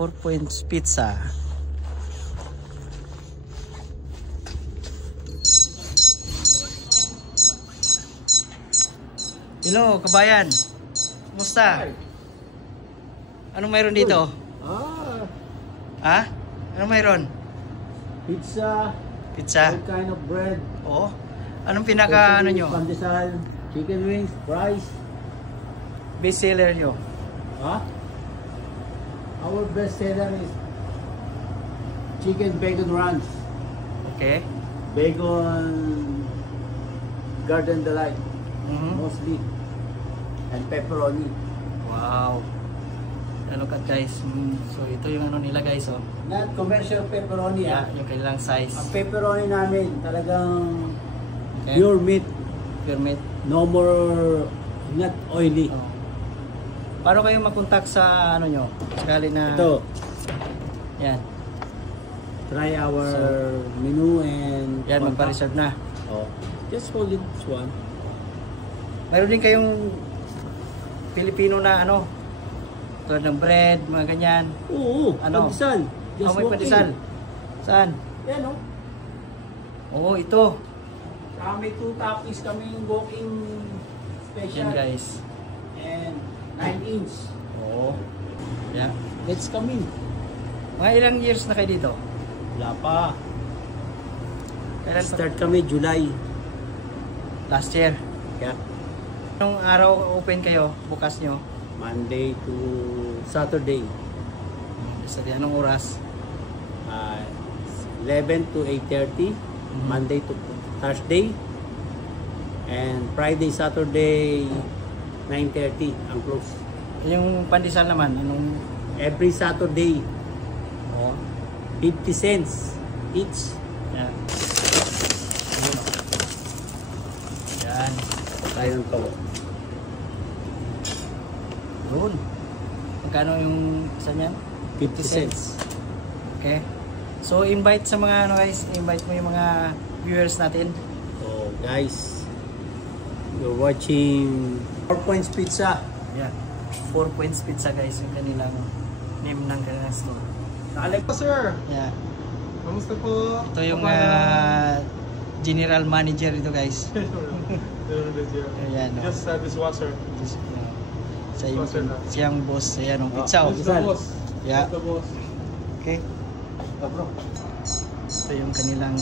4 points pizza. Hello, kabayan. Kumusta? Anong mayroon dito? Ha? Anong mayroon? Pizza. Pizza? All kind of bread. Oo. Anong pinaka ano nyo? Pandesal, chicken wings, fries. Best seller nyo? Our best seller is chicken bacon ranch. Okay. Bacon garden delight. Mm-hmm. Mostly. And pepperoni. Wow. Look at guys. So ito yung ano nila guys, oh. Not commercial pepperoni. Yeah, yung kailang size. Ang pepperoni namin talagang Okay. pure meat. Pure meat. No more, not oily. Oh. Paano kayo makontak sa ano nyo? Sakali na... Ito. Yan. Try our menu and... Yan, magpa-reserve na. Oh. Just hold it, this one. Mayroon din kayong Filipino na ano? Tulad ng bread, mga ganyan. Oo, Ano? pandesal. Just May pandesal. Saan? Yan, no? Oo, ito. May 2 toppings kami yung walking special. Yan guys. And 9 inch. Oo. Yan. Let's come in. Mga ilang years na kayo dito? Wala pa. Kailan Start kami July. Last year. Yeah. Anong araw open kayo? Bukas nyo? Monday to Saturday. Sa anong oras? 11 to 8:30. Monday to Thursday. And Friday, Saturday, 9:30 ang close. Yung pandesal naman, anong... Every Saturday, Oo. 50 cents each. Yan. Yan. Tayo ng to. Yun. Magkano yung isa niyan? 50 cents. Okay. So, invite sa mga ano guys, invite mo yung mga viewers natin. So, guys, you're watching 4 Points Pizza. Yeah. 4 Points Pizza guys, yung kanilang name ng kanilang store. Nakalag po, sir. Yeah. Kamusta po? Ito yung general manager ito guys. Ayan. Just dishwasher. Siyang boss. Ayan, pizza. Who's the boss? Yeah. Who's the boss? Okay. Bro. Ito yung kanilang